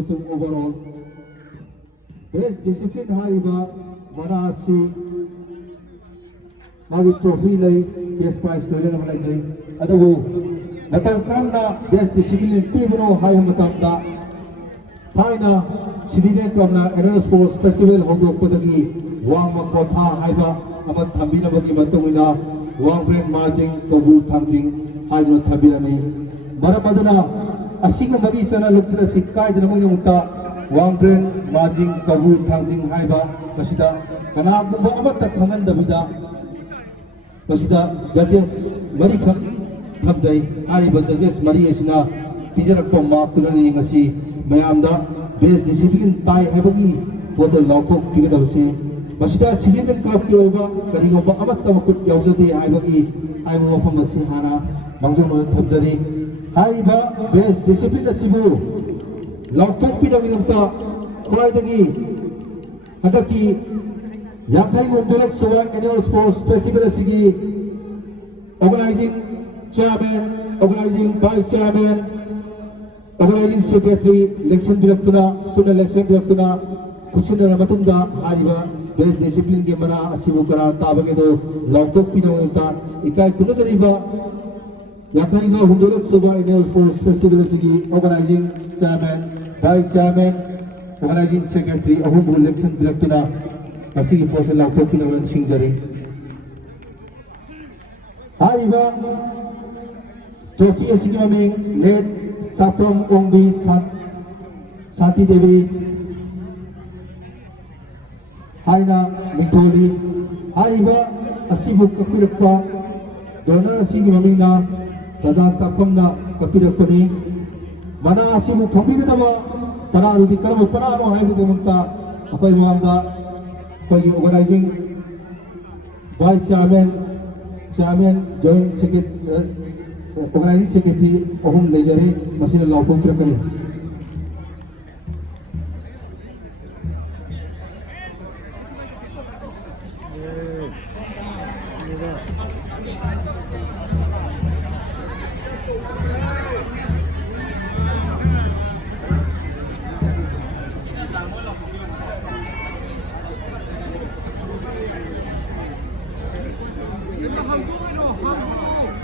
amasung overall best discipline hariba manasi magi trophy lay case prize loyal naman ay adabu matam kamna best discipline tivno hay matamda thaina sidine kamna annual sports festival hodok padagi wama kotha haiba ama thambina bagi matungina wang brand marching kobu thamjing haidno thabirami maramaduna asiga magi chana lukchira sikai dina mangta wang brand marching kobu thamjing haiba masida kana gumba amata khangan dabida masida judges mari khak thamjai ariba judges mari asina pijarak mark tunani ngasi mayamda best discipline tai haibagi photo lauthok pigadabse masida citizen club ki oba karigomba amatta makut yaujade haibagi aibu wafam asi hana mangjong thamjari haiba best discipline asibu lauthok pidabidamta khwaidagi hadaki yakai gondolak sowa annual sports festival asigi organizing chairman organizing vice chairman organizing secretary election director puna election director kusina matunda hariba best discipline ke mana asibu kara tabage do lautok pinawta ikai kunasariba yakai ga hundolak sowa annual sports festival asigi organizing chairman vice chairman organizing secretary ahum election director asigi post lautok pinawan singjari hariba trophy asigi maming late Sapram Ongbi Sati Devi Haina Mitholi Hariba Asibu Kapirakpa Donor Asigi Mamina Razan Chakpamna Kapirakpani Mana Asibu Kambigataba Para Adi Karamu Parano Haibu Demukta Akoy Mamda Akoy organizing Vice Chairman Joint Secretary organizing secretary ohum lejare masina lauthok pirakani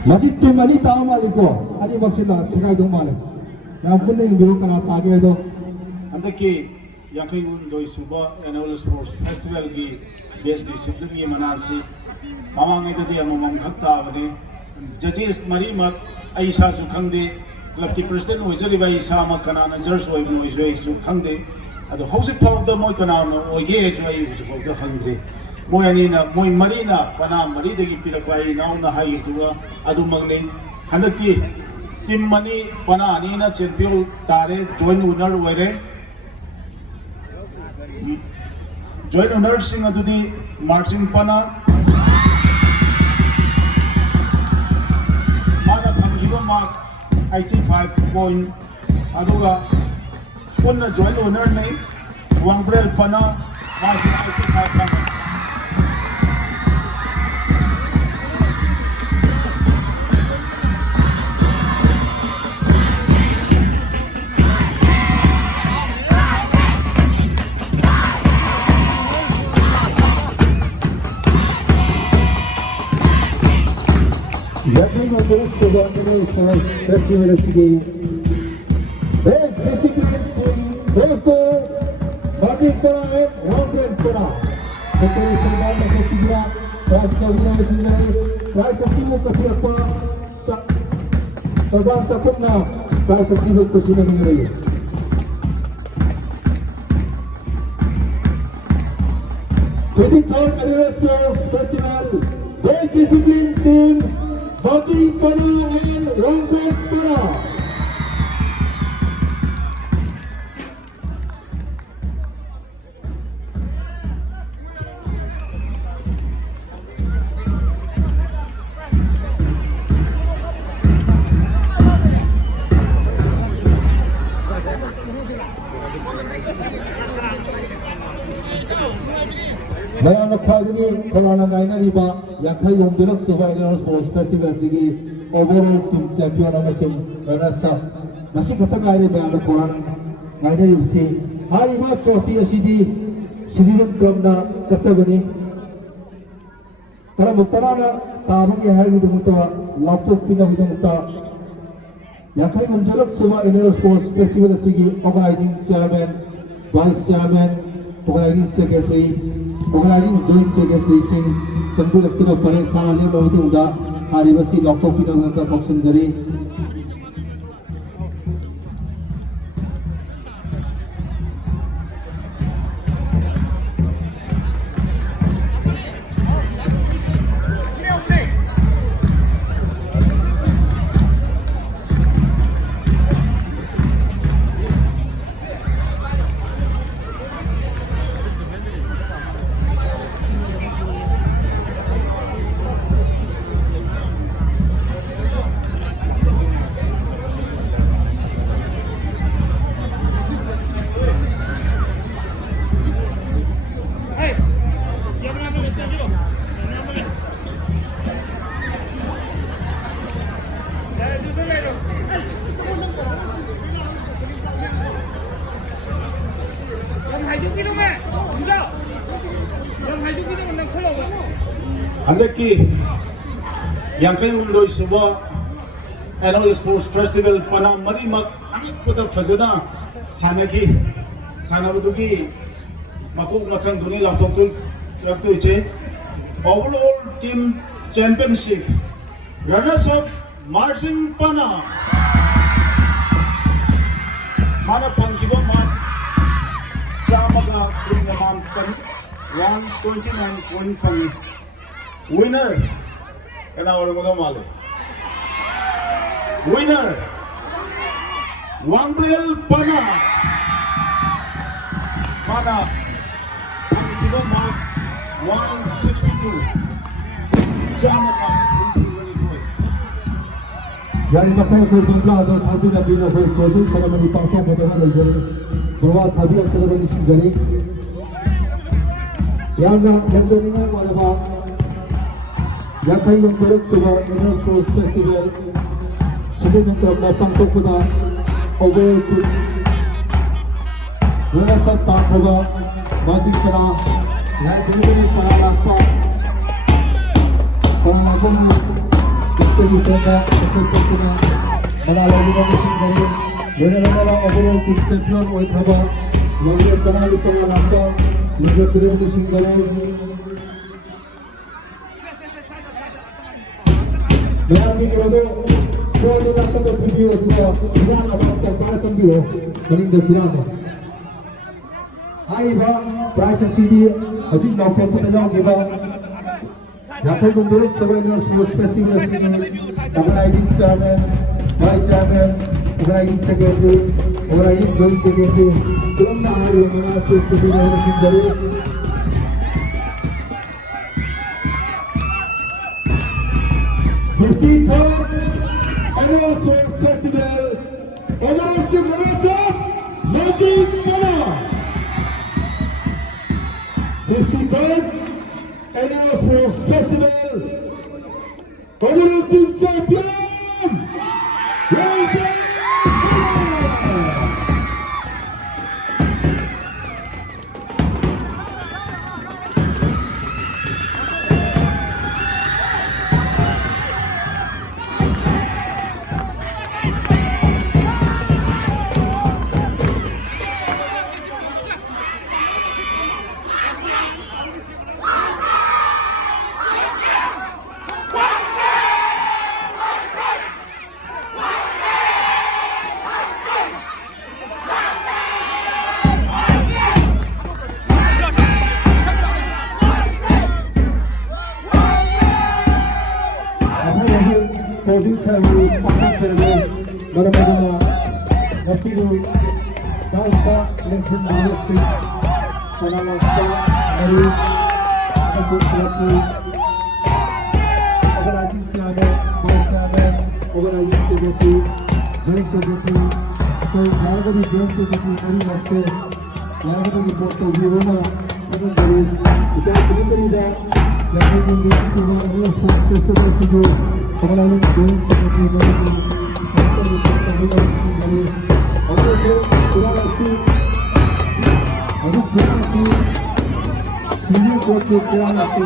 masih temani tahu maliko ani maksila sekai dong malik na punna yung biro kana tage do andaki yakai doi suba annual sports festival gi best discipline gi manasi mamang ida di among khakta bani judges mari mak ai sa su khangde club ki president ojari bai sa mak kana na judge oi no oi su khangde ado hosik phau da moi kana no oige ju ai su phau da khangde moi ani na moi mari na pana mari dagi pirakwai naw na hai duwa adu mangne handaki team mani pana ani na champion tare joint winner oire joint winner sing adudi marching pana mara thamjiba mark 85 point aduga punna joint winner nei wangbrel pana marching 85 point yakai gondolak sowa annual sports festival asigi best discipline team goes to Martin Para and Wangren Para Dr. Salman Nakotigra prize ka winner sinjari prize asimu kapirakpa sa Tazan Chakupna prize asimu kusina ngai 23rd Annual Sports Festival Best Discipline Team Marching Para and Wangren Para Mayam Khadini Corona Gaina Riba Yakai Yomdilak Survivors Sports Festival Sigi overall team champion amasung runners up Masikata Gairi Mayam Corona ꯉꯥꯏꯅꯔꯤꯕꯁꯤ ꯍꯥꯏꯔꯤꯕ trophy ꯑꯁꯤꯗꯤ citizen ꯀ꯭ꯂꯕꯅ ꯀꯠꯆꯕꯅꯤ ꯀꯔꯝꯕ ꯄꯅꯥꯅ ꯇꯥꯕꯒꯦ ꯍꯥꯏꯕꯒꯤꯗꯃꯛꯇ ꯂꯥꯎꯊꯣꯛꯄꯤꯅꯕꯒꯤꯗꯃꯛꯇ ꯌꯥꯡꯈꯩ ꯍꯨꯝꯗꯣꯏꯔꯛ ꯁꯨꯕ annual sports festival ꯑꯁꯤꯒꯤ organising chairman vice chairman organising secretary organising joint ꯁꯦꯀ꯭ꯔꯦꯇꯔꯤꯁꯤꯡ ꯆꯪꯕꯤꯔꯛꯇꯨꯅ ꯄꯔꯦꯡ ꯁꯥꯅ ꯂꯦꯞꯂꯕ ꯃꯇꯨꯡꯗ ꯍꯥꯏꯔꯤꯕꯁꯤ ꯂꯥꯎꯊꯣꯛꯄꯤꯅꯕꯒꯤꯗꯃꯛꯇ ꯀꯧꯁꯤꯟꯖꯔꯤ हंदकी यांखई हुमदोई सुबह एनुअल स्पोर्ट्स फेस्टिवल पना मरीमक अनिपुद फजना सानकी सानबदुगी मकुक मथन दुनी लाथोक्तु रक्तुइचे overall team championship runners up marching पना माना पंकिबो मार्क चामगा premium 129.5 winner and our Mugamale. Winner Wambrel Pana Mana Kilo Mark 162 Jamaka 2023. Yani makaya koyduğumda adı tabir abine koy koyduğum sana beni pahtom kadar alacağım. Baba tabir kadar beni sinjani. Yani yanjaniga walaba Yakai Lumberg Suba Annual Sports Festival Citizen Club Pangtokpuna overall to Runasat Takraba Magic Para Library Para Lakpa Para Lakonu Victory Senda Pangtokpuna Manala Liga Singari Runala overall team champion Oitraba Library Para Lakpa Library Singari Mayami Kirodo, Kodo Nakata Tribune to Iran about the Parasan running the Firano. Haiba, Price City, as in Love for the Yogiba, Nakai Gunduruk Survivors Sports Festival City, organizing chairman, vice chairman, organizing secretary, organizing joint secretary, Kurumna Hari Manasur to be known as in the 53rd Annual Sports Festival overall team winners of Magic Pana 53rd Annual Sports Festival overall team champion Magic Pana Producer Patak Serve, Baramadana, Nasiru, Taika, Election Ministry, Panamata, Mari, Kasu Krapu, Organizing Chairman, Vice Chairman, Organizing Secretary, Joint Secretary, so Yaragadi Joint Secretary, Mari Makse, Yaragadi Report to Virona, Pagan Garid, Ika Kumichari, Yaragadi Siva, Annual Sports Festival Sigu, Organizing Joint Secretary, Mari, Yaragadi Report to Virona, 어제도 브라나시 주니어 코트 브라나시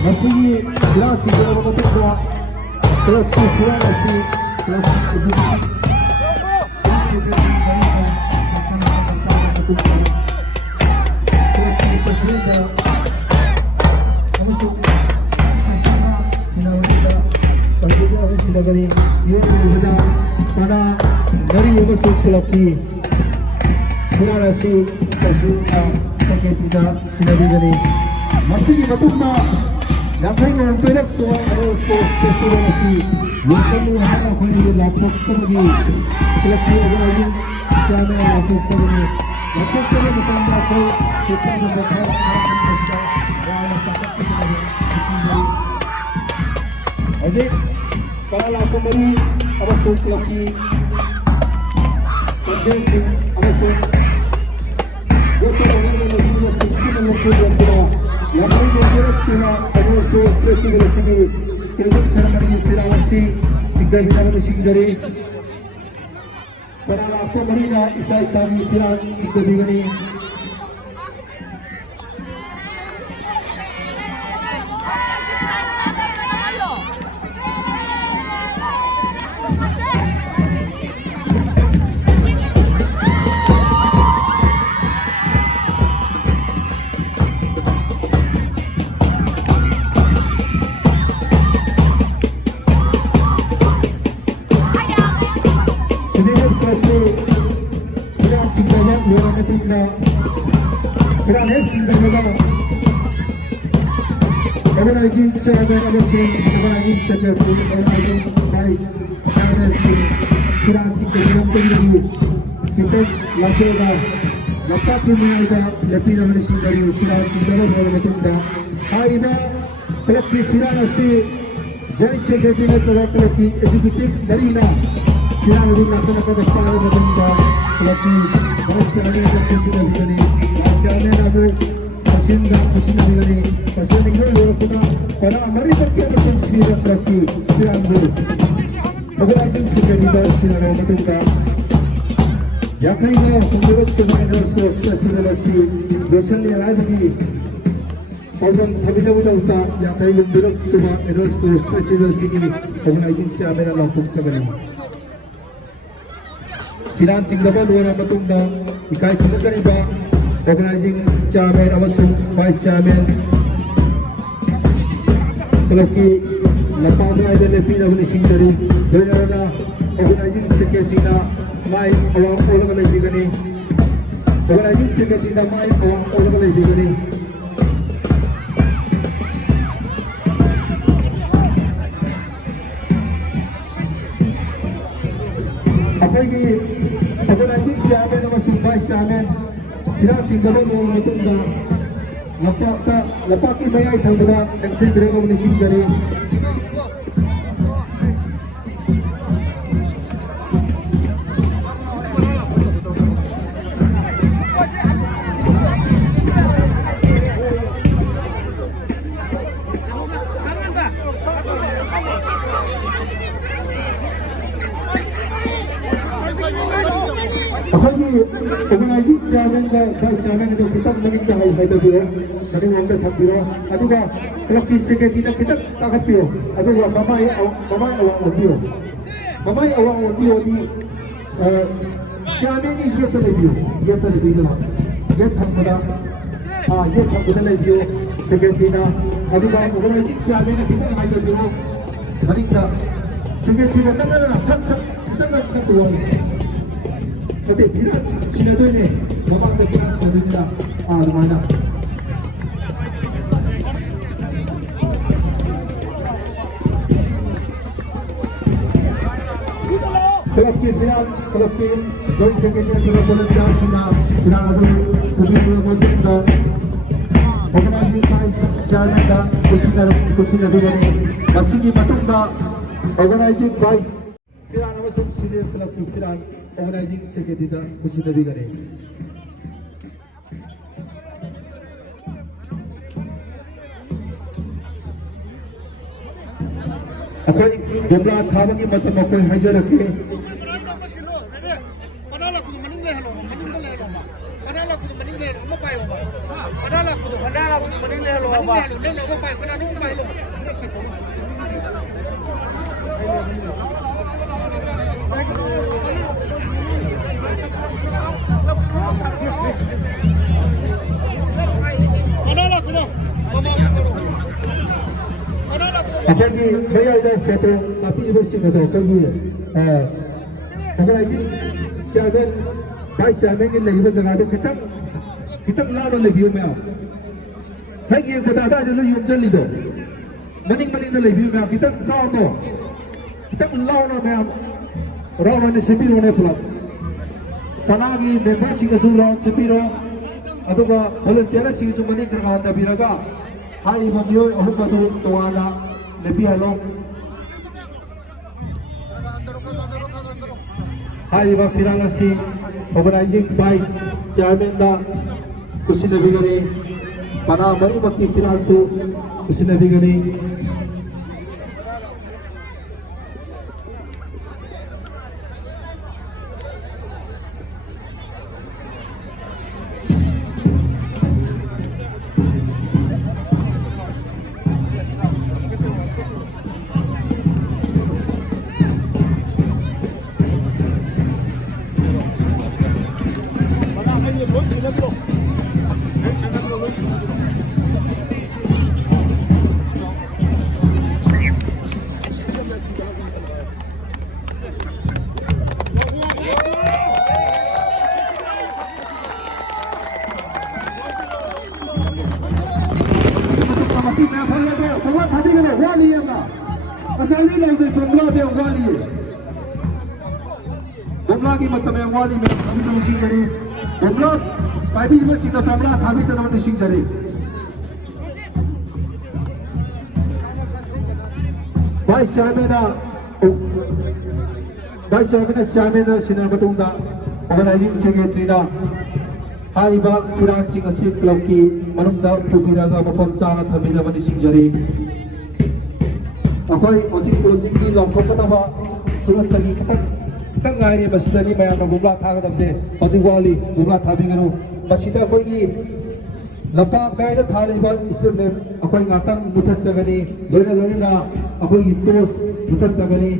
Masih berat jika orang berdoa kalau kurang masih kalau pada dari yang masuk kelaki kurang nasi kasih sakit tidak sinari dari masih di batuma yang kaya ng perak soal sports festival nasi Wilson mo hana ko ni laptop sa bagi kelaki organizing sama laptop sa bagi laptop sa bagi matanda ko kita ng bakal para sapat ko na sinari Azik para ako mari amasok kelaki convincing amasok Dosa orang yang lebih sedikit melakukan yang kedua, yang lain bergerak sila annual sports festival sini kerja ceremony firawasi tiga bina bersinggari para aku marina isai sami firan tiga bigani Organizing chairman Amasung, organizing secretary, organizing vice chairman Suran Singh Pembantu kita lakukan lepas kita lebih ramai dari Suran Singh Pembantu hari ini kelaki Suran asi joint secretary telah kelaki executive dari na Suran itu nak daftar Pembantu kelaki vice chairman Suran Singh chairman Abu Pasina Bigani, Pasina Bigani, para Mari Pakai Pasal Sira Kelaki, Sirambu, Organizing Secretary Sira Matuka, Yakaiga, Pembuat Semangat Sports Festival Asi, Dosan Lagi, Orang Kabila Utah, Yakai Pembuat Semangat Sports Festival Sini, Organizing Siamera Lapuk Sagani. Kiran Cingdapan Wara Matunda, Ikai Kemudian Iba. Organizing chairman amasung vice chairman kelaki lapama ida lepi na finishing dari doina organizing secretary na mai awang olang lepi gani organizing secretary na mai awang olang lepi gani apa ini organizing chairman amasung vice chairman Kira cinggaban mo matunda napaki bayay tangda nagsidre ko ni singgari organizing chairman ka vice chairman itu kita naging kahit hay daw dari wala thapiro aduga kelaki secretary na kita takapiro aduga mamay awang audio di chairman ni yeta review na yet thangmada review secretary na aduga organizing chairman na kita hay daw manikta secretary na kita katuwang Tapi birat sinado ini, bapak ada birat sinado kita, di mana? Kalau kita joint secretary kita boleh bilang sina, bilang ada kubu masuk dah, organizing vice chairman dah, kusina begini, masih di patung dah, organizing vice. Firan amasung City Club ki Firan organizing secretary da kusindabi gare. Akwai gomla thabagi matam akwai hajarake. Apalagi saya ada foto tapi masih foto kami organizing chairman vice chairman ini lagi berjaga tu kita lawan lagi umai hai yang kita ada dulu yang jeli tu maning lagi umai kita kau tu kita lawan umai lawan ni sepiro ni pula panagi member singa sura sepiro atau ba volunteer singa cuma ni kerana ada biraga hari beliau orang batu tuana lebih halong hari ba Firanasi organizing vice chairman da kusindabi gani pana mari baki Firansu kusindabi gani Bomla ki matam yang wali में अभी तो machine करे bomla pipe में सीधा bomla थामी तो नमन machine करे vice chairman chairman senior betul dah organizing secretary dah hari ba Firan singa si club ki manum dah pubiraga mafam chana थामी नमन machine करे akwai ojik project ki longthok ka ba surat tagi kita ngai ni basida ni mayam na gumla tha ga dabse ojik wali gumla tha bi garu basida koi ki lapa mai da thali ba strip lem akwai ngatang muthat sagani loina na akwai ki tos muthat sagani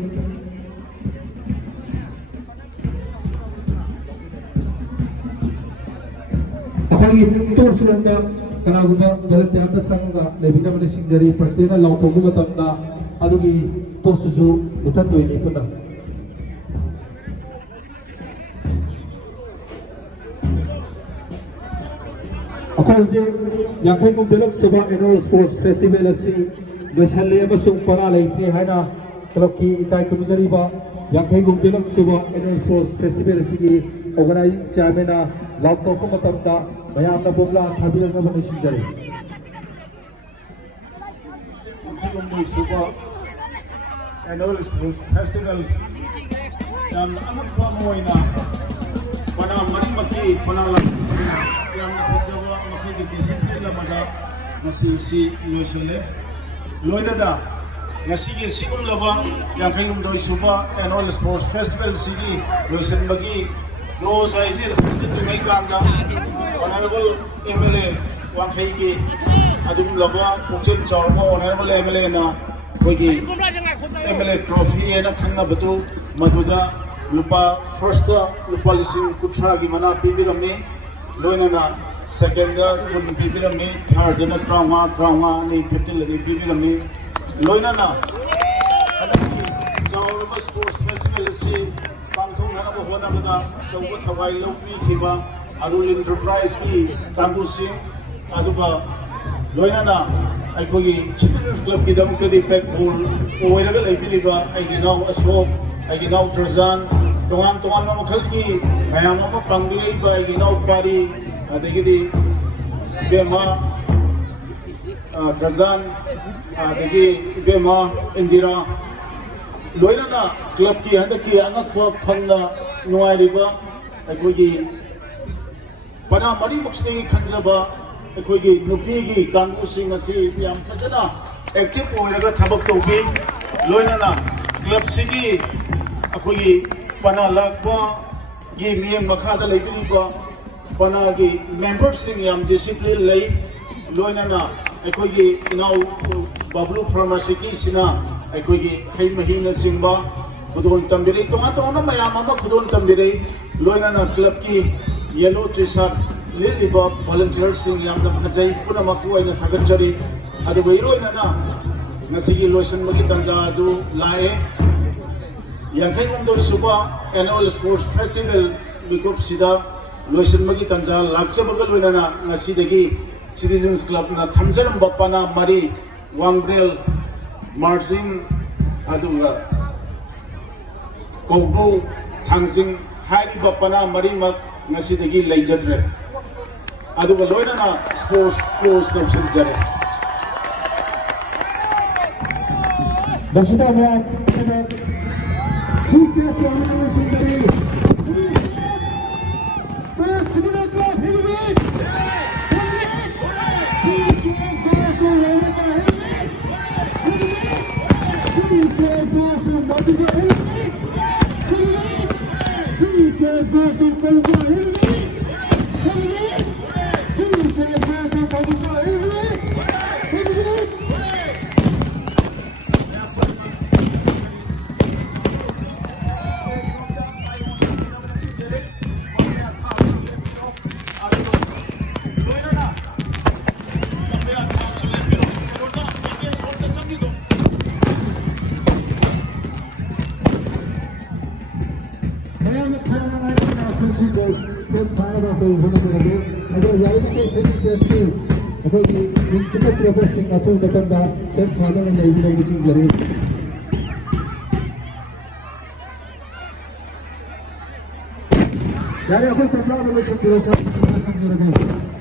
akwai ki tos lenda kana gumba dalat ya da sanga lebina mane singari persena longthok gu matam da adugi tosuju utat toy ni puna akwai je yakai kum delok saba annual sports festival asi loisale amasung para leitri haina club ki ikai kumjari ba yakai kum delok saba annual sports festival asi ki organizing chairman laptop ko matam da mayam na bomla thabirang na bani sinjari annual sports festivals yang amat ramai na pada mari maki pada yang berjawa maki di disiplin lah pada masih si loisale loina da ngasi ke sigum laba yang kayum doi suba annual sports festival sigi loisal bagi no size terima kanda honorable MLA wang kai ke adum laba pungchen chormo honorable MLA na koigi MLA trophy na khangna batu maduda lupa first lupa lising kutra gi mana pibiramni loina na second kun pibiramni third na trauma ni 15 lagi pibiramni loina na jawab sports festival si pangthong na bo hona bada sawba thawai lopi khiba arul enterprise ki kangu sing aduba loina na aikogi citizens club ki dam tedi pek bul oiraga leibiriba aigi naw ashok aigi naw tarzan tongan ma makhal ki mayam ma pangdirei ba aigi naw pari adegi bema tarzan adegi bema indira loina club ki handa ki angak po phangna nuai riba akoi gi pana mari muksni khanjaba akoi gi nupi gi kangu sing asi yam phajana active oiraga thabak tobi loina club sigi akoi gi pana lakba gi miyang makhada leibini ba pana gi members sing yam discipline lei loina akoi gi inau bablu pharmacy ki sina akoi gi hai mahina singba khudon tambire tonga tonga mayam ama khudon tambire loina club ki yellow t-shirts liba volunteers sing yam da khajai puna maku aina thagachari adu loina ngasi gi lotion magi tanja du lae yankai mundo suba annual sports festival bikup sida lotion magi tanja lakchabagal loina ngasi dagi citizens club na thamjaram bapana mari wangbrel marching aduga kogu thangjing hari bapana mari mak ngasi dagi leijadre aduga loina sports close no sinjare Basita mo CCS National Secretary first Citizens Club Heavyweight CCS Marshal Ravika Heavyweight CCS Marshal Basita Heavyweight CCS Marshal Kalpa Heavyweight CCS Marshal Kalpa Heavyweight Sem sana ba hono sa gabi ado yai na kay finish test ki ako gi ticket processing ato datam da sem sana na level of sing jare yari ako problem wala sa kiro ka sa jare